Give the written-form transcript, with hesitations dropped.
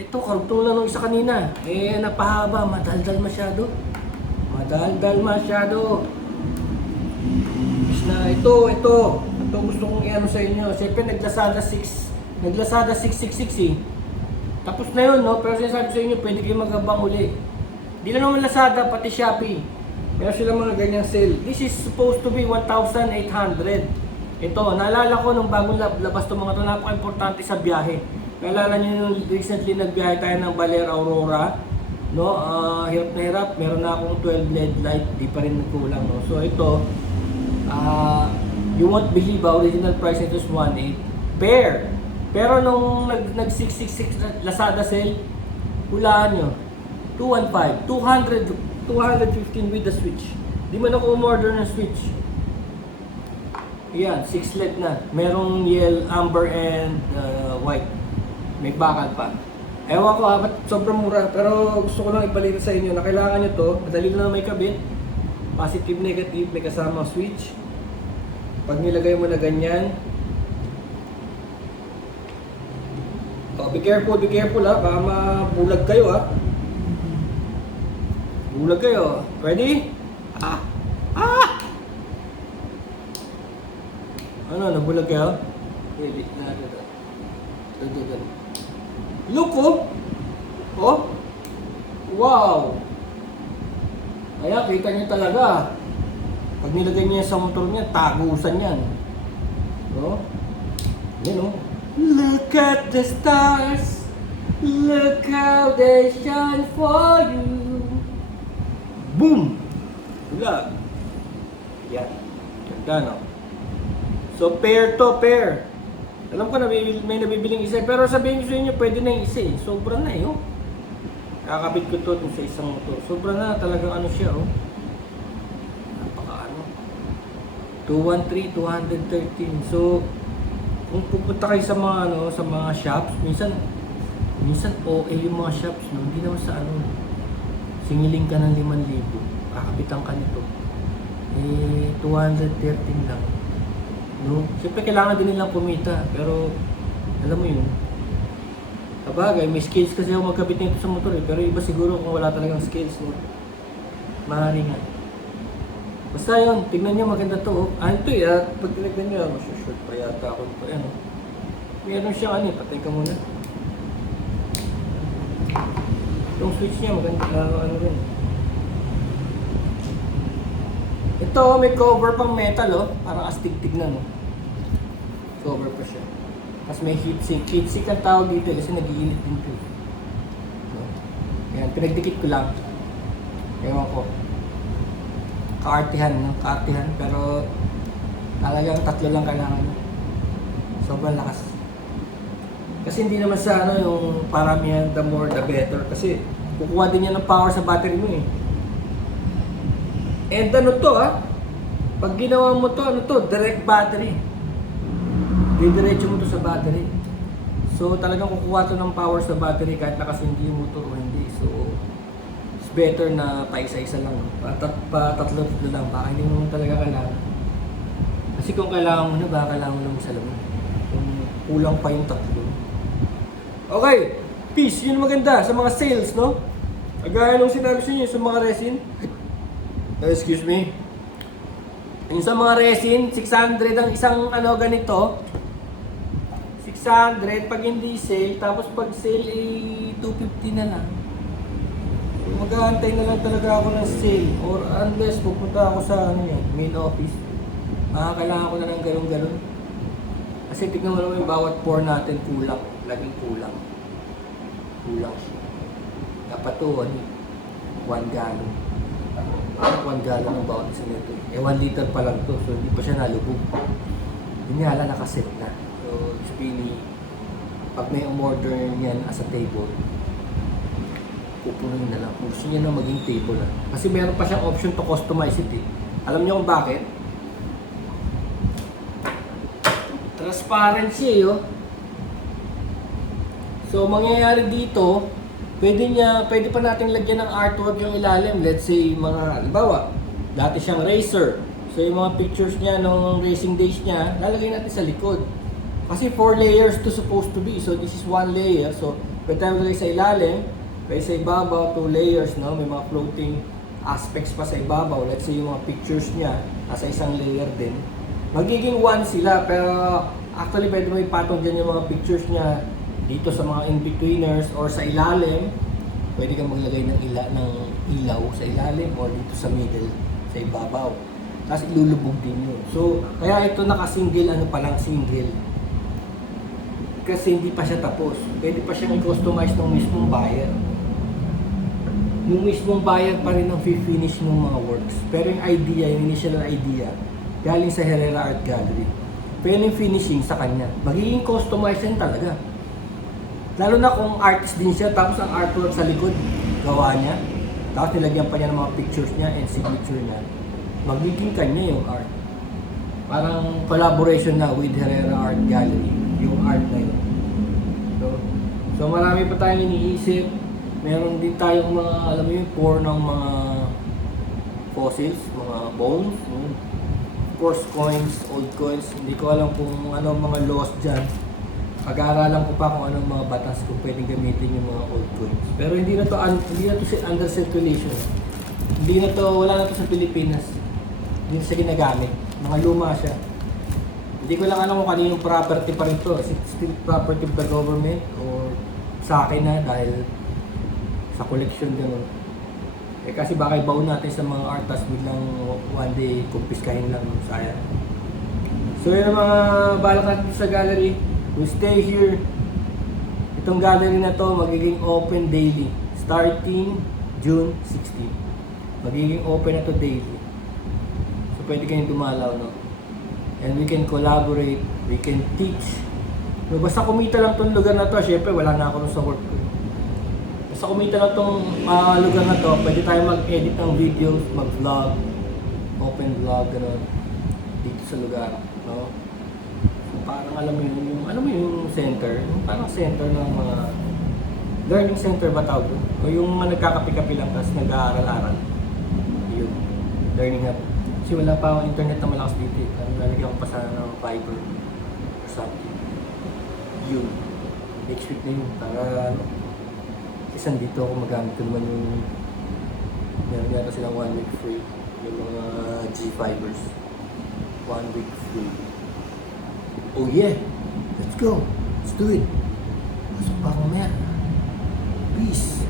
Ito, karugtong lang nung isa kanina. Napahaba. Madaldal masyado. Madaldal masyado. Bis na, ito. Ito gusto kong i-ano sa inyo. Siyempre, naglasada 666 eh. Tapos na yun, no? Pero sinasabi sa inyo, pwede kayo mag-abang uli. Di lang naman Lazada, pati Shopee. Meron sila mga ganyang sale. This is supposed to be 1,800. Ito, naalala ko nung bagong labas itong mga ito, napaka-importante sa biyahe. Naalala nyo yung recently nagbiyahe tayo ng Baler Aurora. No, hirap na hirap. Meron na akong 12 LED light, di pa rin nagkulang. No? So ito, you won't believe, original price nito is 1,800. Pair! Pero nung nag-666 Lazada sale, hulaan nyo, 215, 215 with the switch. Di man ako umorder ng switch. Yan, 6 LED na. Merong yellow, amber, and white. May bakal pa. Ewan ko ba't sobrang mura. Pero gusto ko lang ipalitan sa inyo na kailangan nyo to. Madali lang na may kabit. Positive, negative, may kasamang switch. Pag nilagay mo na ganyan. Oh, be careful ha. Baka mabulag kayo ha. Bulag kayo. Ready? Ano, nabulag kayo? Ready? Look oh! Oh! Wow! Kaya kita niyo talaga. Pag nilagay niya sa motor niya, tagusan yan. Oh? Yan oh. Look at the stars. Look how they shine for you. Boom! Wala. Yan. Ganda no? So pair to pair. Alam ko na may nabibiling isa, pero sabihin ko sa inyo, pwede na yung isa eh. Sobra na eh, oh. Kakabit ko to sa isang motor. Sobra na, talagang ano siya, oh. Napaka ano. 213, 213. So, kung pupunta kayo sa mga ano, sa mga shops, minsan OA yung mga shops, no. Hindi naman sa ano. Singiling ka ng 5,000. Kakabitan ka nito. 213 lang. No? Siyempre kailangan din nilang kumita, pero alam mo yun, kabagay, may skills kasi ako magkabit nito sa motor eh, pero iba siguro kung wala talagang skills, no? Maaari nga. Basta yun, tignan nyo, maganda to, oh. Ito eh, at pag tinignan nyo, masushoot pa yata ako ito, ano. Meron siyang ano eh, patay ka muna. Itong switch niya, maganda, ano rin. Ito, may cover pang metal, oh. Parang astig-tig na, no? Cover pa siya. Tapos may heatsink. Heatsink ang tawag dito kasi nag-iinit din ito. No? Yan, pinagdikit ko lang. Ewan ko. Kaartihan, no? Kaartihan. Pero talagang 3 lang kailangan. Sobrang lakas. Kasi hindi naman sa ano, yung paramihan, the more the better. Kasi kukuha din yan ng power sa battery mo, eh. And ano to pag ginawa mo to, ano to, direct battery. Didiretso mo to sa battery. So talagang kukuha to ng power sa battery kahit nakasindi yung motor o hindi. So it's better na paisa-isa lang. Tatlo lang. Baka hindi mo talaga kailangan. Kasi kung kailangan mo na, baka kailangan mo lang sa laman. Kung kulang pa yung 3. Okay, peace. Yun maganda sa mga sales, no? Agaya nung sinabi sa inyo sa mga resin. Excuse me. Yung sa mga resin, 600 ang isang ano ganito. 600 pag hindi sale, tapos pag sale ay 250 na lang. Mag-aantay na lang talaga ako ng sale or unless pupunta ako sa ano yan, main office. Kailangan ko na ng galon-galon. Kasi tignan mo naman yung bawat pour natin kulang, laging kulang. Kulang siya. Dapat to 1 gallon. 1 gallon ang bawat isa nito. 1 liter pa lang to, so hindi pa siya nalubog. Hindi nga lang nakaset na. So, it's really, pag may umorder niyan as a table, pupunin na lang. Kung gusto niya na maging table na. Kasi meron pa siyang option to customize it eh. Alam niyo kung bakit? Transparency eh, oh. So, mangyayari dito, pwede pa natin lagyan ng artwork yung ilalim. Let's say, mga, halimbawa, dati siyang racer. So, yung mga pictures niya nung racing days niya, lalagay natin sa likod. Kasi 4 layers to supposed to be. So, this is 1 layer. So, Pwede tayo maglagay sa ilalim, pwede sa ibabaw, 2 layers, no? May mga floating aspects pa sa ibabaw. Let's say yung mga pictures niya, nasa isang layer din. Magiging one sila, pero actually pwede mo ipatong dyan yung mga pictures niya dito sa mga in-betweeners or sa ilalim. Pwede kang maglagay ng ilaw sa ilalim or dito sa middle, sa ibabaw. Tapos ilulubog din yun. So, kaya ito naka-single, ano pa lang, single. Kasi hindi pa siya tapos. Pwede pa siyang i-customize ng mismong buyer. Yung mismong buyer pa rin ang finish ng mga works. Pero yung idea, yung initial idea, galing sa Herrera Art Gallery. Pero yung finishing sa kanya, magiging customized yan talaga. Lalo na kung artist din siya, tapos ang artwork sa likod, gawa niya. Tapos nilagyan pa niya ng mga pictures niya and signature niya. Magiging kanya yung art. Parang collaboration na with Herrera Art Gallery, yung art na yun. So marami pa tayong iniisip. Meron din tayong mga, alam mo yun, pour ng mga fossils, mga bones. Of course, coins, old coins. Hindi ko alam kung ano mga laws dyan. Pag-aaralan ko pa kung anong mga batas kung pwedeng gamitin yung mga old coins. Pero hindi na to under circulation. Hindi na to, wala na to sa Pilipinas. Hindi na siya ginagamit. Mga luma siya. Hindi ko lang alam kung kaninong property pa rin to. Is it still property of the government or sa akin na dahil sa collection gano'n. Eh kasi baka ibaon natin sa mga artists biglang one day kumpiskahin lang, sayang. So yun ang mga balak natin sa gallery. We stay here. Itong gallery na to magiging open daily starting June 16. Magiging open na to daily. So pwede kayong dumalaw, no? And we can collaborate, we can teach. No, basta kumita lang tong lugar na to, syempre wala na ako sa work ko. Basta kumita lang tong lugar na to, pwede tayo mag-edit ng videos, mag-vlog, open vlog, gano'n, dito sa lugar, no? Parang alam mo yung center, parang center ng mga learning center ba tawag doon? O yung mga nagkakapi-kapi lang tapos nag-aaral-aral. Yun, learning hub. Kasi wala pa akong internet na malakas dito. Lalagyan ko pa sana ng fiber or something. Yun. Next week na yun. Para ano, kasi dito ako magamit ko naman yung meron yata silang 1 week free. Yung mga G-fibers. 1 week free. Oh yeah, let's go. Let's do it. Masok pa ako mamaya. Peace.